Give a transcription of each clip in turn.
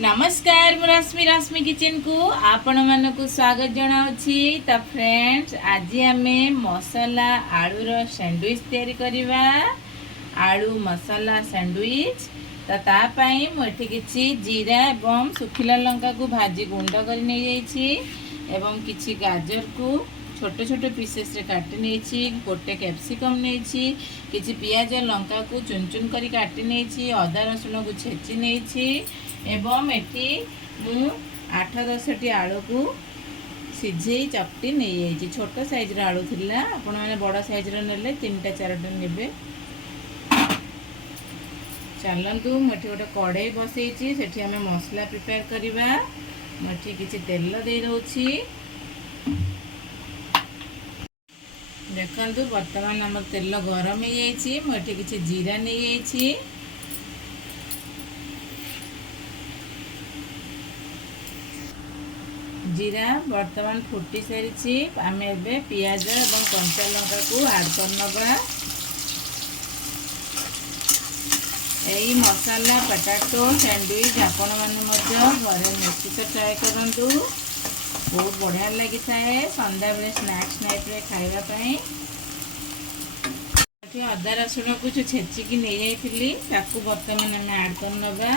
नमस्कार मु रश्मि रश्मि किचन को आपण मानक स्वागत जनावछि। तो फ्रेंड्स आज आमे मसाला आलूर सैंडविच तैयारी करिवा। आलू मसाला सैंडविच तो तापाई मुझे किसी जीरा एवं सुखिला लंका को भाजी गुंड कर नहीं जाइछि एवं किसी गाजर को छोट छोट पीसेस रे काटी नहीं, गोटे कैप्सिकम नहीं, किसी पियाज लंका को चुन चुन कर काटी नहीं, अदा रसुण को छेची नहीं एवं एटी मु 8-10 आलू को सीझे चपटी नहीं जाइए। छोट साइज आलू थिला, आपण माने बड़ साइज नेले 3-4टा नेबे। चलतु मुझे गोटे कड़े बसई से आम मसला प्रिपेयर करवा। मुझे किसी तेल दे दौची। देखु बर्तमान आम तेल गरम हो जाइए। मुझे किसी जीरा नहीं जाइए, जीरा बर्तमान फुटी सारी। आम ए पियाज और कंचा लंका को ऐड करनबा। यही मसाला पटाटो सैंडविच आपण मैंने घरे निश्चित ट्राए करूँ। बहुत बढ़िया लगी थाए संध्या बेले स्नैक्स टाइप रे खाइबा। अदा रसुण को जो छेचिकी नहीं जाती बर्तमान आम ऐड करनबा।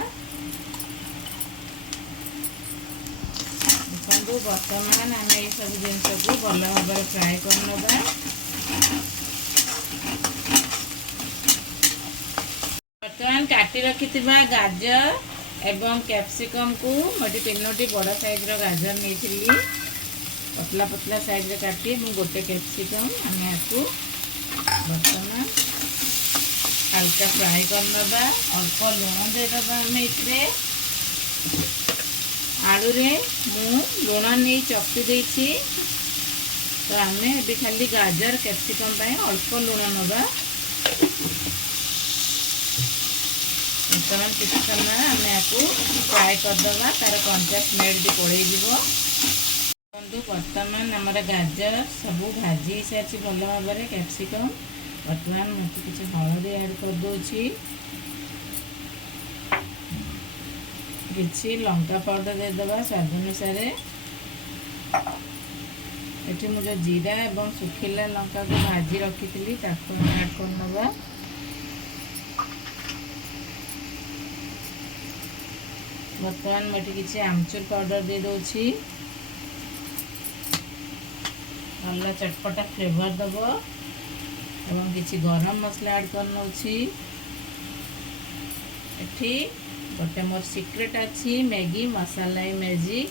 देखो बर्तमान आम ये सब जिनस को भल भाव फ्राए करनबा। बर्तमान काटी रखि गाजर एवं कैप्सिकम को मुझे 3टी बड़ साइज गाजर नहीं, पतला पतला साइज काटी गोटे कैप्सिकम आम आपको बर्तमान हल्का फ्राए करनबा। अल्प लुण देदबा। आम ये आलू रे मु लुण नहीं चपटी देछि, तो आम ए खाली गाजर कैप्सिकम अल्प लुण नबा। बर्तमान किसी समय आम आपको फ्राए करदे, तार कंचा स्मेल भी पड़े जीवो। बर्तमान आमर गाजर सब भाजी सारी भल भाव कैप्सिकम। बर्तमान मुझे किसी हलदी ऐड कर दूची, किसी लंका पाउडर देदबा स्वाद अनुसार। ये मुझे जीरा एवं सुखिला लंका को भाजी रखी थी ऐड करनबा। बर्तमान मुझे किसी आमचूर पाउडर दे दूची, भल चटपटा फ्लेवर दब एवं किसी गरम मसला ऐड करनौछि। एठी गोटे मोर सीक्रेट अच्छी मैगी मसाला मैजिक,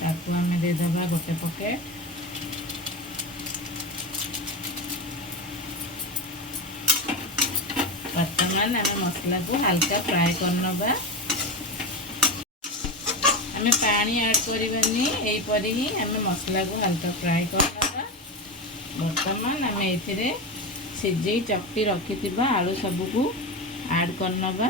ताकू आम देदबा गोटे पकेट। बर्तमान आम मसला को हल्का फ्राए करनबा। आम पानी ऐड करबानी, यहीपर ही आम मसला को हल्का फ्राए करनबा। बर्तमान आम ये सीझे चपटी रखि आलू सबको ऐड करनबा।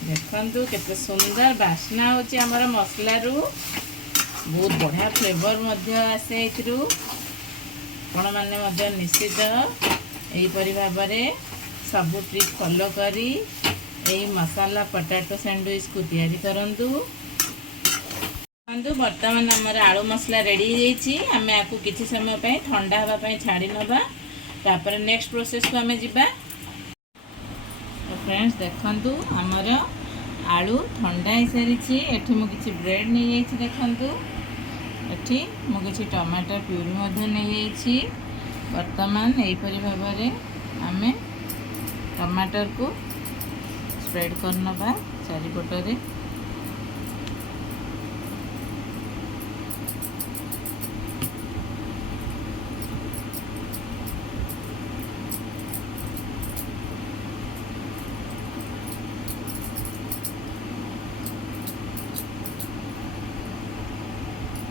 देखु केते सुंदर बास्ना होची हमर मसला रू, बहुत बढ़िया फ्लेवर मध्य आसे। आपण मैंने निश्चित यहीपरी भाव सब ट्रिक फॉलो करी यही मसाला पटाटो सैंडविच को तैयारी करंतु। बर्तमान आमर आलू मसला रेडी हो। आम आपको किसी समय ठंडा हाँवाई छाड़ी नवा, तापर नेक्स्ट प्रोसेस को आम जा। तो फ्रेंड्स देखु आमर आलू ठंडा हो सारी। एठी मु किसी ब्रेड नहीं जाइए। देखु एठी मु किसी टमाटर प्यूरी नहीं जाइए। बर्तमान यहीपरी भाव आम टमाटर को स्प्रेड करनबा चारिपटरे।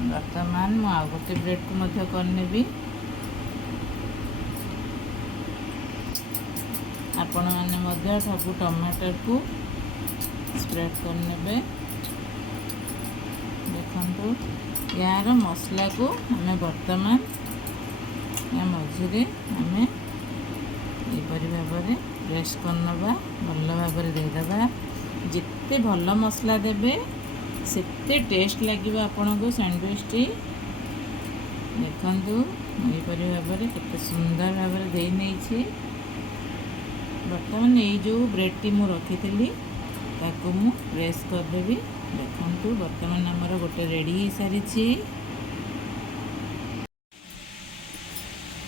बर्तमान मु आ गोटे ब्रेड को मध्य करनेबी। आपण मैंने सब टमाटर को स्प्रेड करने। देखु यार मसला को आम बर्तमान या मझे आम यहपरी भाव प्रेस करनबा, भल भाव देदबा। जिते भल मसला देबे सेते टेस्ट लगे आपको सैंडविचटी। देखु यहीपर भाव में केते सुंदर भाव में दे नहीं। बर्तमान ये जो ब्रेडटी मु रखी ताको मु प्रेस करदेवी। देखु बर्तमान आमर गोटे रेडी हो सारी।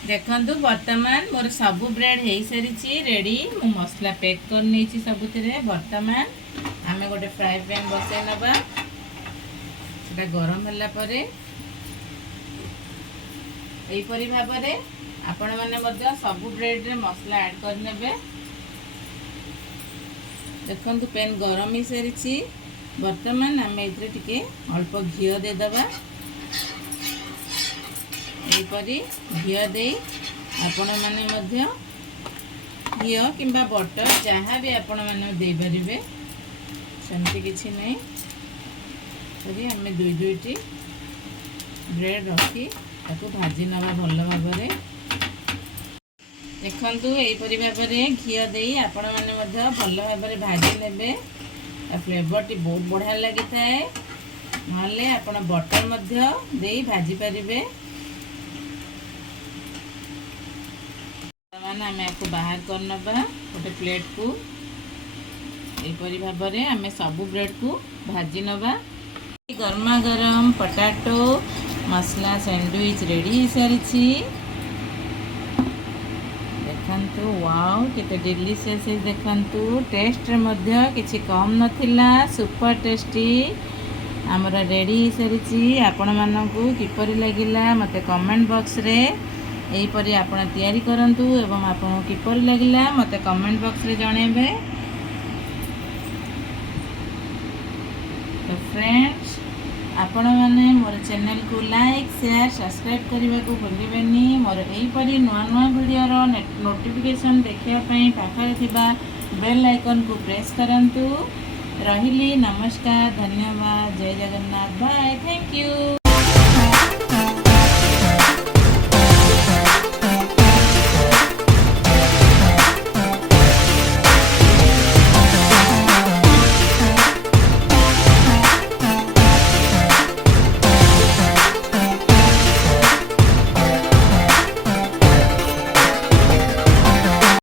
देखु बर्तमान मोर सब ब्रेड हो सारी रेडी। मु मसला पैक कर नहीं सबुथिरे। बर्तमान आम गोटे फ्राए पैन बसई नवा। सेटा गरम होला परे एहीपरि भाव में आपण मैंने सब ब्रेड रे मसला ऐड करने। देखु पैन गरम हो सारी। बर्तमान आम ये अल्प घी देदबा। यहीपरि घी दे आपण मैंने घी कि बटर जहाँ भी आपण मैंने दे पारे सेमती किसी नहीं। आम दुईटी ब्रेड रखी ताको भाजी नवा भल भाव में। देखु यहीपरि भाव में घी दे आपण मैंने भल भाव में भाजी ने। फ्लेवरटी बहुत बढ़िया लगी थाए। नहले आपण बटर दे भाजी पारे। आम आपको बाहर कर नवा गोटे प्लेट को। यहीपरि भाव में आम सब ब्रेड को भाजी नवा। गरमा गरम पोटैटो मसला सैंडविच रेडी हो सारी। देखु वाओ केते डिलीशियस है। देखु टेस्ट रे किछि कम नथिला। सुपर टेस्टी आमर रेडी हो सारी। आपण मानकु किपरि लागिला मते कमेंट बॉक्स रे यहीपरि आपण तैयारी करंतु एवं आपण किपरि लागिला मते कमेंट बॉक्स रे जणेबे। तो फ्रेंड्स आपण मैंने मोर चैनल को लाइक शेयर सब्सक्राइब करने को भूलें। मोर यहीपरि नुआ नुआ वीडियोर नोटिफिकेशन देखापी पाखे थिबा बेल आइकन को प्रेस करंतु। रहिली नमस्कार धन्यवाद जय जगन्नाथ बाय थैंक यू।